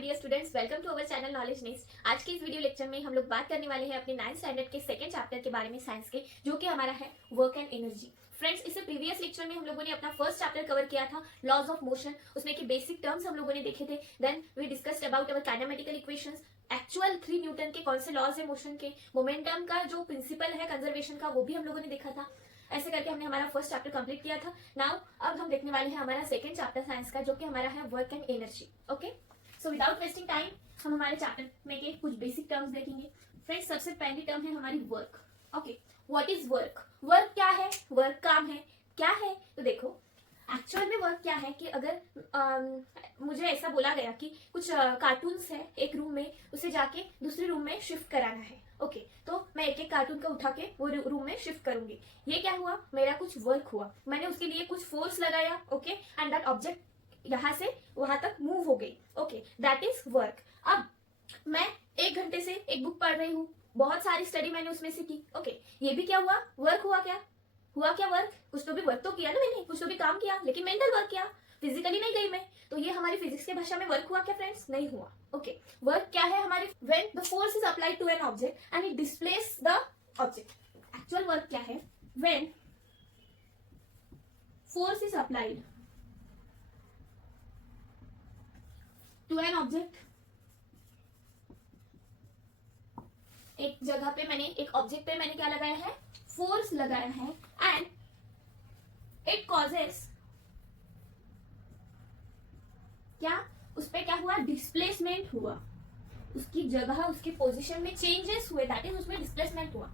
Dear students, welcome to our channel knowledge next. आज के इस वीडियो लेक्चर में हम लोग बात करने वाले हैं अपने 9th स्टैंडर्ड के सेकंड चैप्टर के बारे में साइंस के, जो कि हमारा है वर्क एंड एनर्जी। फ्रेंड्स, इससे प्रीवियस लेक्चर में हम लोगों ने अपना फर्स्ट चैप्टर कवर किया था, लॉज ऑफ मोशन। उसमें के बेसिक टर्म्स हम लोगों ने देखे थे। Then we discussed about our kinematical equations, actual 3 Newton के कौन से लॉज है मोशन के, मोमेंटम का जो प्रिंसिपल है कंजर्वेशन का, वो भी हम लोगों ने देखा था। ऐसे करके हमने हमारा फर्स्ट चैप्टर कंप्लीट किया था। नाउ अब हम देखने वाले हैं हमारा सेकंड चैप्टर साइंस का, जो कि हमारा है work and energy. Okay, so without wasting time हम हमारे चैप्टर में के कुछ बेसिक टर्म्स देखेंगे। फ्रेंड्स, सबसे पहली टर्म है हमारी work. Okay, what is work? Work क्या है? वर्क काम है, क्या है? तो देखो, एक्चुअल में वर्क क्या है कि अगर मुझे ऐसा बोला गया कि कुछ कार्टून्स है एक रूम में, उसे जाके दूसरे रूम में शिफ्ट कराना है। ओके, तो मैं एक एक कार्टून का उठा के वो रूम में शिफ्ट करूंगी। ये क्या हुआ? मेरा कुछ वर्क हुआ, मैंने उसके लिए कुछ फोर्स लगाया। ओके, एंड दैट ऑब्जेक्ट यहाँ से वहां तक मूव हो गई। Okay, that is work. अब मैं 1 घंटे से एक बुक पढ़ रही हूँ, बहुत सारी स्टडी मैंने उसमें से की। ओके, ये भी क्या हुआ? वर्क हुआ। क्या हुआ? क्या वर्क? कुछ तो भी वर्क तो किया ना मैंने, कुछ तो भी काम किया, लेकिन मेंटल वर्क किया, फिजिकली नहीं गई मैं। तो ये हमारी फिजिक्स की भाषा में वर्क हुआ क्या फ्रेंड्स? नहीं हुआ। ओके, वर्क क्या है हमारे? When the force is applied to an object and it displace the object. Actual work क्या है? When force is applied to an object, एक जगह पे मैंने, एक ऑब्जेक्ट पे मैंने क्या लगाया है? फोर्स लगाया है, एंड इट कॉजेस, क्या उस पे क्या हुआ? डिस्प्लेसमेंट हुआ, उसकी जगह, उसकी पोजीशन में चेंजेस हुए, दैट इज उसमें डिस्प्लेसमेंट हुआ।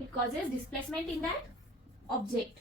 It causes displacement in that object,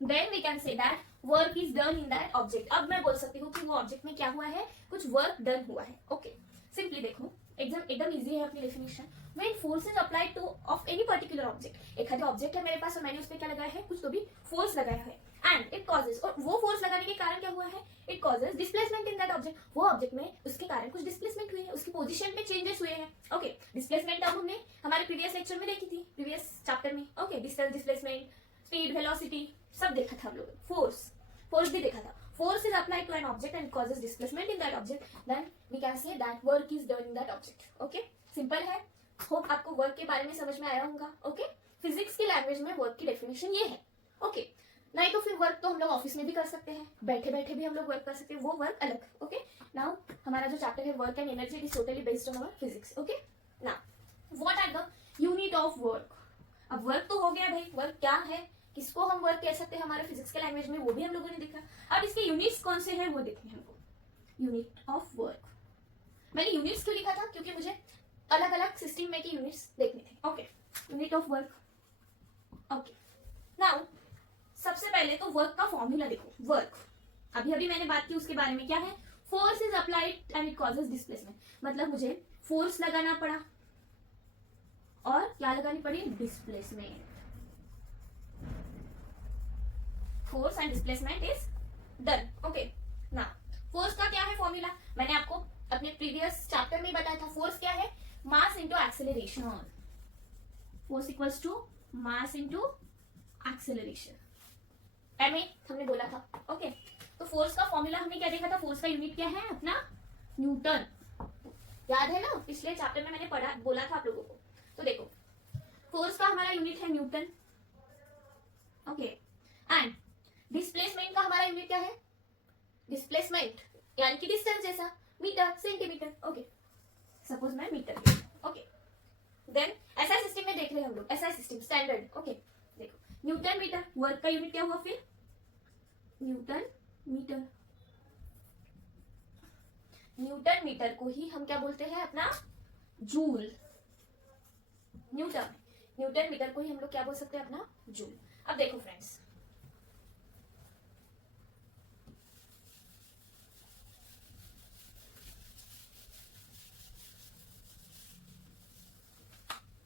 then we can say that work is done in that object. अब मैं बोल सकती हूँ कि वो ऑब्जेक्ट में क्या हुआ है? कुछ वर्क डन हुआ है। ओके, सिंपली देखो, एकदम इजी है अपनी definition. When force is applied two of any particular object, एक आधा ऑब्जेक्ट है मेरे पास और मैंने उस पर क्या लगाया है? कुछ तो भी फोर्स लगाया है, एंड इट कॉजेस, और वो फोर्स लगाने के कारण क्या हुआ है? It causes displacement in that object. वो ऑब्जेक्ट में उसके कारण कुछ डिस्प्लेसमेंट हुई है, उसकी पोजीशन में चेंजेस हुए हैं। ओके, डिस्प्लेसमेंट अब हमने हमारे प्रीवियस लेक्चर में देखी थी, प्रीवियस चैप्टर में। Okay, distance, displacement, speed, velocity, सब देखा था हम लोग। फोर्स भी देखा था। Force is applied to an object and causes displacement in that object, then we can say that work is done in that object. Okay, simple है। Hope आपको वर्क के बारे में समझ में आया होगा। ओके, फिजिक्स की लैंग्वेज में वर्क की डेफिनेशन ये है। ओके, नहीं तो फिर वर्क तो हम लोग ऑफिस में भी कर सकते हैं, बैठे बैठे भी हम लोग वर्क कर सकते हैं, वो वर्क अलग। ओके, नाउ हमारा जो चैप्टर है work and energy, it is totally based on our physics. Okay, now what are the unit of work? अब वर्क तो हो गया भाई, वर्क क्या है, किसको हम वर्क कह सकते हैं हमारे फिजिक्स के लैंग्वेज में, वो भी हम लोगों ने देखा। अब इसके यूनिट्स कौन से हैं वो देखने हैं हमको। यूनिट ऑफ वर्क, मैंने यूनिट्स क्यों लिखा था? क्योंकि मुझे अलग अलग सिस्टम में की यूनिट्स देखने थे। Okay, unit of work. Okay, now सबसे पहले तो वर्क का फॉर्मूला देखो। वर्क अभी अभी मैंने बात की उसके बारे में, क्या है? Force is applied and it causes displacement. मतलब मुझे फोर्स लगाना पड़ा और क्या लगानी पड़ी? Displacement. Force and displacement is done. Okay, ना फोर्स का क्या है फॉर्मूला? मैंने आपको अपने प्रीवियस चैप्टर में बताया था। फोर्स क्या है? Mass into acceleration. Force equals to mass into acceleration, MA हमने बोला था। ओके, तो फोर्स का फॉर्मूला हमने क्या देखा था? फोर्स का यूनिट क्या है अपना? न्यूटन। याद है ना, पिछले चैप्टर में मैंने पढ़ा, बोला था आप लोगों को। तो देखो, फोर्स का हमारा यूनिट है न्यूटन। ओके, एंड डिस्प्लेसमेंट का हमारा यूनिट क्या है? डिस्प्लेसमेंट यानी कि डिस्टेंस जैसा, मीटर, सेंटीमीटर। ओके, सपोज मैं metre. Okay, then SI system में देख रहे हैं हम लोग, एसआई सिस्टम स्टैंडर्ड। ओके, देखो, न्यूटन मीटर, वर्क का यूनिट क्या हुआ फिर? Newton metre. न्यूटन मीटर को ही हम क्या बोलते हैं? अपना जूल। न्यूटन मीटर को ही हम लोग क्या बोल सकते हैं? अपना जूल। अब देखो फ्रेंड्स,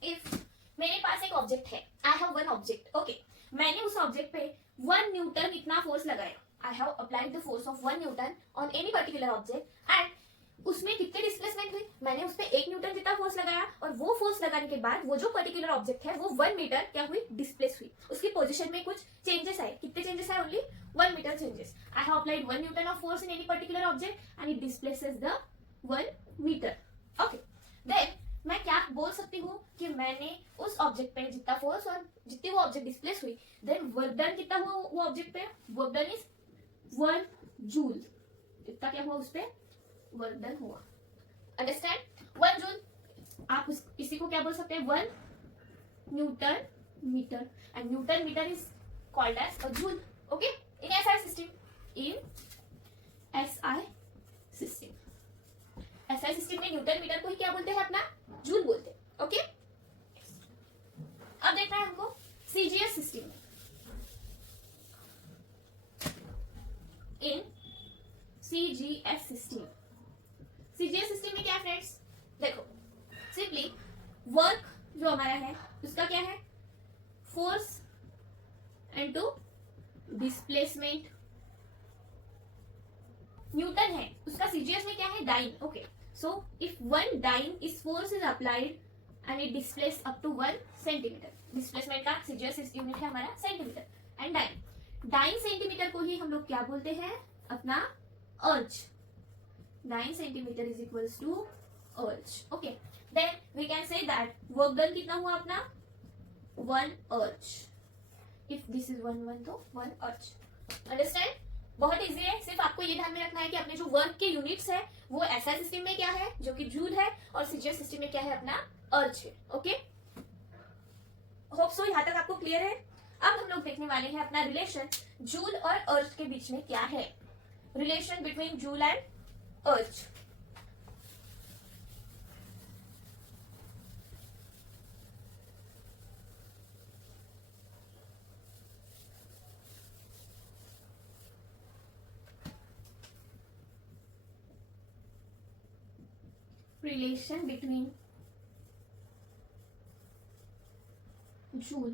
इफ मेरे पास एक ऑब्जेक्ट है, I have one object. Okay, मैंने उस ऑब्जेक्ट पे 1 न्यूटन इतना फोर्स लगाया, आई have applied the force of 1 Newton on any particular object, and उसमें कितने डिस्प्लेसमेंट हुई, मैंने उस पर 1 न्यूटन जितना फोर्स लगाया और वो फोर्स लगाने के बाद वो जो पर्टिकुलर ऑब्जेक्ट है वो 1 मीटर क्या हुई, डिस्प्लेस हुई, उसकी पोजीशन में कुछ चेंजेस आए, कितने चेंजेस आए, only 1 metre changes. I have applied 1 newton of force in any particular object and it displaces the 1 metre. Okay, then मैं क्या बोल सकती हूँ कि मैंने उस ऑब्जेक्ट पे जितना फोर्स और जितनी वो ऑब्जेक्ट डिस्प्लेस हुई, देन वर्क डन कितना हुआ वो ऑब्जेक्ट पे, वर्क डन इज 1 जूल, कितना क्या हुआ उस पे, वर्क डन हुआ। अंडरस्टैंड, 1 जूल, आप इसी को क्या बोल सकते हैं, 1 newton metre, and newton metre is called as a joule. Okay, in SI system, in SI system, SI system में न्यूटन मीटर को ही क्या बोलते हैं, अपना जूल बोलते हैं। ओके, अब देखना है हमको सीजीएस सिस्टम में। In CGS system, CGS system में क्या फ्रेंड्स, देखो सिंपली वर्क जो हमारा है उसका क्या है, फोर्स इनटू डिस्प्लेसमेंट, न्यूटन है, उसका सीजीएस में क्या है, dyne. Okay, so if 1 dyne is force is applied and it displace up to 1 centimetre, displacement का सीजीएस यूनिट है हमारा सेंटीमीटर, एंड डाइन सेंटीमीटर को ही हम लोग क्या बोलते हैं, अपना erg, 9 centimetre is equals to erg. Okay, then we can say that work done कितना हुआ अपना, 1 अर्ज, इफ दिस इज 1 तो 1 अर्ज। अंडरस्टैंड, बहुत इजी है, सिर्फ आपको ये ध्यान में रखना है कि अपने जो वर्क के यूनिट्स है वो एसआई सिस्टम में क्या है, जो कि जूल है, और सीजीएस सिस्टम में क्या है, अपना अर्ज है। ओके, होप सो यहां तक आपको क्लियर है। अब हम लोग देखने वाले हैं अपना रिलेशन जूल और अर्ज के बीच में क्या है, रिलेशन बिटवीन जूल एंड अर्ज। Relation between joule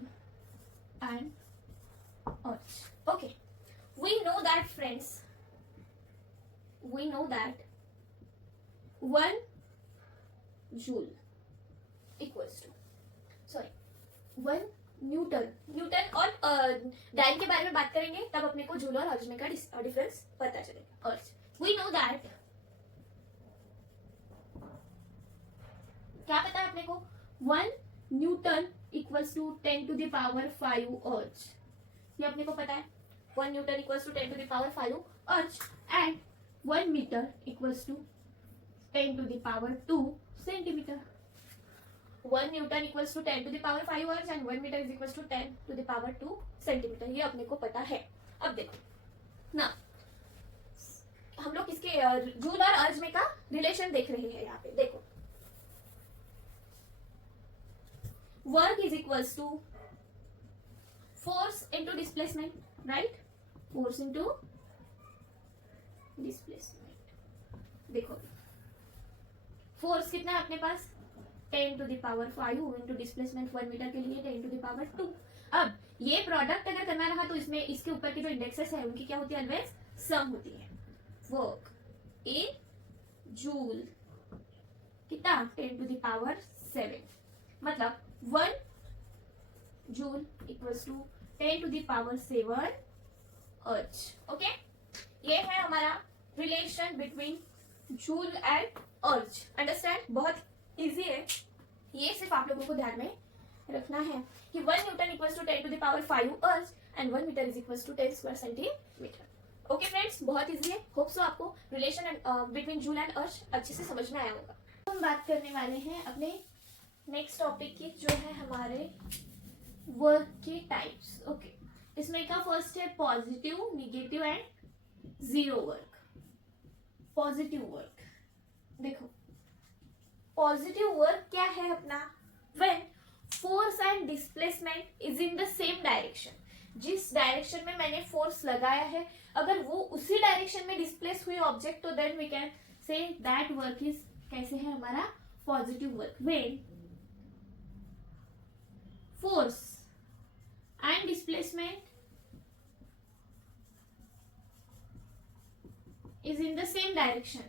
and earth. Okay, we know that friends, we know that 1 joule equals to, sorry, 1 Newton, Newton और डाइन के बारे में बात करेंगे तब अपने को जूल और अर्ज में का डिफरेंस पता चलेगा। अर्ज, वी नो दैट, क्या पता है अपने को, 1 newton equals to 10 to the power 5 erg, ये अपने को पता है, 1 newton equals to 10 to the power 5 erg, and 1 metre equals to 10 to the power 2 centimetre. 1 newton equals to 10 to the power 5 erg and 1 metre is equals to 10 to the power 2 centimetre, ये अपने को पता है। अब देखो ना, हम लोग इसके जूल और अर्ज में का रिलेशन देख रहे हैं, यहाँ पे देखो, work is equals to force into displacement, right, force into displacement। देखो फोर्स कितना है अपने पास, 10 to the power 5 into displacement 1 metre के लिए 10 टू द पावर 2। अब ये प्रोडक्ट अगर करना रहा तो इसमें इसके ऊपर के जो इंडेक्सेस है उनकी क्या होती है, ऑलवेज सम होती है। वर्क इन जूल कितना, 10 टू द पावर 7, मतलब 1 joule equals to 10 to the power 7 erg. Okay, ये है हमारा relation between joule and erg. Understand, बहुत इजी है, ये सिर्फ आप लोगों को ध्यान में रखना है कि 1 newton equals to 10 to the power 5 erg and 1 metre is equals to 10 square centimetre. Okay friends, बहुत इजी है, होप सो आपको रिलेशन बिटवीन जूल एंड अर्ज अच्छे से समझ में आया होगा। हम बात करने वाले हैं अपने नेक्स्ट टॉपिक की, जो है हमारे वर्क के टाइप्स। ओके, इसमें का फर्स्ट है positive, negative and zero work. Positive work, देखो पॉजिटिव वर्क क्या है अपना, when force and displacement is in the same direction. जिस डायरेक्शन में मैंने फोर्स लगाया है अगर वो उसी डायरेक्शन में डिस्प्लेस हुई ऑब्जेक्ट, तो then we can say that work is कैसे है हमारा positive work. When force and displacement is in the same direction,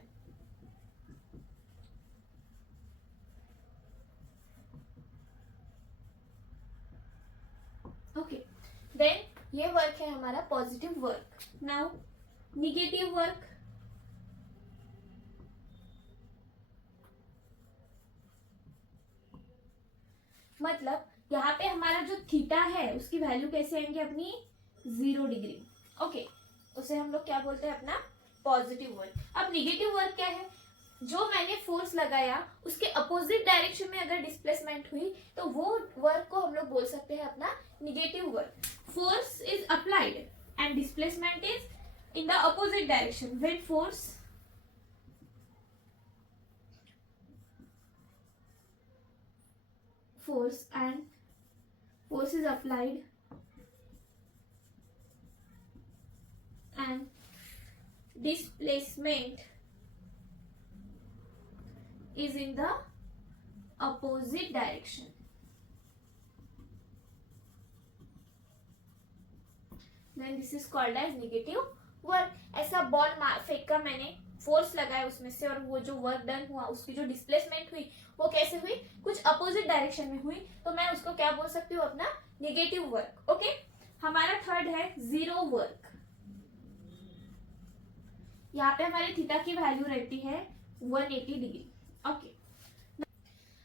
then ये वर्क है हमारा positive work. Now negative work. मतलब यहाँ पे हमारा जो थीटा है उसकी वैल्यू कैसे आएंगे अपनी 0 डिग्री. ओके, उसे हम लोग क्या बोलते हैं अपना पॉजिटिव वर्क. अब निगेटिव वर्क क्या है, जो मैंने फोर्स लगाया उसके अपोजिट डायरेक्शन में अगर डिस्प्लेसमेंट हुई तो वो वर्क को हम लोग बोल सकते हैं अपना negative work. Force is applied and displacement is in the opposite direction. When force is applied and displacement is in the opposite direction. Then this is called as negative work. ऐसा ball फेंका मैंने, force लगाया उसमें से, और वो जो work done हुआ उसकी जो डिस्प्लेसमेंट हुई वो कैसे हुई, कुछ अपोजिट डायरेक्शन में हुई, तो मैं उसको क्या बोल सकती हूँ अपना निगेटिव वर्क. ओके, हमारा थर्ड है जीरो वर्क. यहाँ पे हमारे थीटा की वैल्यू रहती है 180 डिग्री. ओके,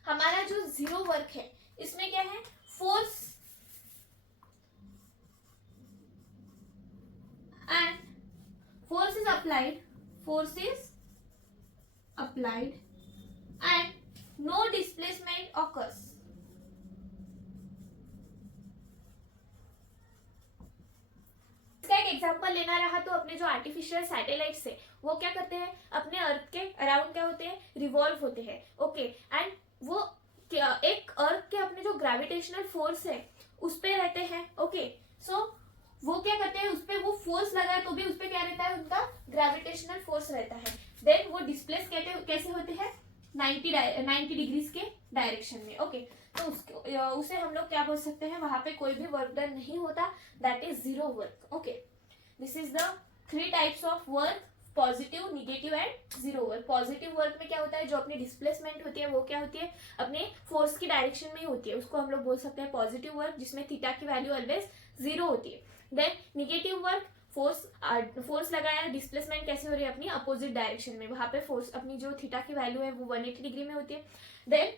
हमारा जो जीरो वर्क है इसमें क्या है, force and force is applied and no displacement occurs. इसका एक एग्जांपल लेना रहा तो अपने जो आर्टिफिशियल सैटेलाइट्स है वो क्या करते हैं, अपने अर्थ के अराउंड क्या होते हैं, रिवॉल्व होते हैं. ओके, एंड वो एक अर्थ के अपने जो ग्रेविटेशनल फोर्स है उस पे रहते हैं. ओके, सो वो क्या करते हैं, उस पे वो फोर्स लगा है तो भी उस पे क्या रहता है, उनका ग्रेविटेशनल फोर्स रहता है. देन वो डिस्प्लेस कैसे होते हैं, 90 डिग्रीज के डायरेक्शन में. ओके, तो उसे हम लोग क्या बोल सकते हैं, वहां पे कोई भी वर्क डन नहीं होता, that is zero work. Okay, this is the 3 types of work, positive, negative and zero work. Positive work में क्या होता है, जो अपनी डिस्प्लेसमेंट होती है वो क्या होती है, अपने फोर्स की डायरेक्शन में ही होती है, उसको हम लोग बोल सकते हैं पॉजिटिव वर्क, जिसमें थीटा की वैल्यू ऑलवेज 0 होती है. देन निगेटिव वर्क, फोर्स लगाया, डिस्प्लेसमेंट कैसे हो रही है, अपनी अपोजिट डायरेक्शन में, वहां पे फोर्स अपनी जो थीटा की वैल्यू है वो 180 डिग्री में होती है. देन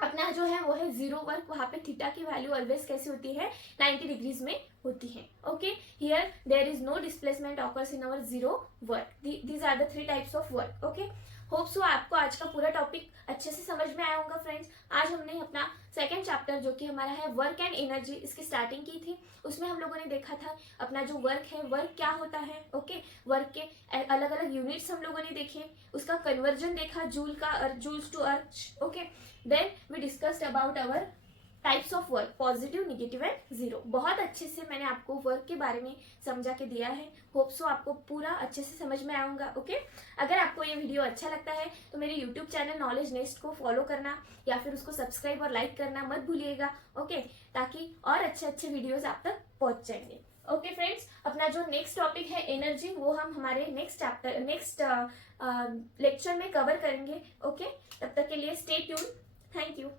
अपना जो है वो है जीरो वर्क, वहां पे थीटा की वैल्यू ऑलवेज कैसी होती है, 90 डिग्रीज में होती है. Okay, here there is no displacement occurs in our zero work. These are the 3 types of work. Okay, hope so आपको आज का पूरा टॉपिक अच्छे से समझ में आया होगा फ्रेंड्स. आज हमने अपना सेकंड चैप्टर जो कि हमारा है वर्क एंड एनर्जी, इसकी स्टार्टिंग की थी. उसमें हम लोगों ने देखा था अपना जो वर्क है, वर्क क्या होता है. ओके, वर्क के अलग अलग यूनिट्स हम लोगों ने देखे, उसका कन्वर्जन देखा, joules to erg. Okay, then we discussed about our types of work, positive, negative and zero. बहुत अच्छे से मैंने आपको वर्क के बारे में समझा के दिया है. होप सो आपको पूरा अच्छे से समझ में आऊंगा. ओके, अगर आपको ये वीडियो अच्छा लगता है तो मेरे यूट्यूब चैनल नॉलेज नेस्ट को फॉलो करना या फिर उसको सब्सक्राइब और लाइक करना मत भूलिएगा. ओके, ताकि और अच्छे वीडियोज आप तक पहुंच जाएंगे. ओके फ्रेंड्स, अपना जो नेक्स्ट टॉपिक है एनर्जी, वो हम हमारे नेक्स्ट लेक्चर में कवर करेंगे. ओके, तब तक के लिए स्टे ट्यून. Thank you.